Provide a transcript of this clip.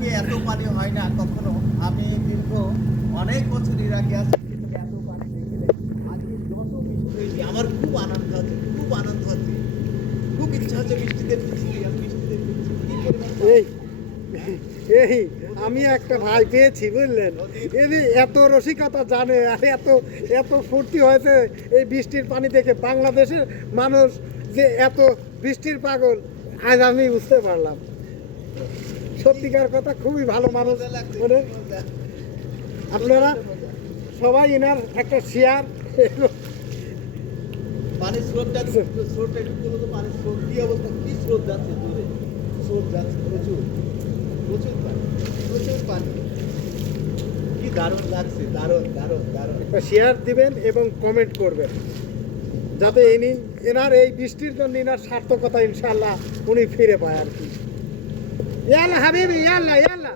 ইরাকে এত পানি হয় না কখনো। আমি দীর্ঘ অনেক বছর ইরাকে আছি, কিন্তু এত পানি দেখি নাই। আজকে যত বৃষ্টি হয়েছে আমার খুব আনন্দ হচ্ছে, খুব আনন্দ হচ্ছে, খুব ইচ্ছা হচ্ছে বৃষ্টিতে ভিজতে। আমি বৃষ্টিতে ভিজছি কি পরিমাণ এই এই আমি একটা ভাই পেয়েছি বুঝলেন, এই এত রসিকতা জানে আর এত এত ফুর্তি হয়েছে এই বৃষ্টির পানি দেখে। বাংলাদেশের মানুষ যে এত বৃষ্টির পাগল আজ আমি বুঝতে পারলাম। সত্যিকার কথা, খুবই ভালো মানুষ। মজা লাগছে, মানে খুব মজা। আপনারা সবাই এনার একটা শেয়ার। পানির স্রোতটা স্রোতটা একটু বলো তো, পানির স্রোত কি অবস্থা, কি স্রোত যাচ্ছে দূরে, স্রোত যাচ্ছে প্রচুর, প্রচুর পানি, প্রচুর পানি। কি দারুণ লাগছে, দারুণ দারুণ দারুণ। একটা শেয়ার দিবেন এবং কমেন্ট করবেন, যাতে এনার এই বৃষ্টির জন্য এনার সার্থকতা ইনশাআল্লাহ উনি ফিরে পায় আর কি। ইয়াল্লা হাবিবি, ইয়াল্লা ইয়াল্লা।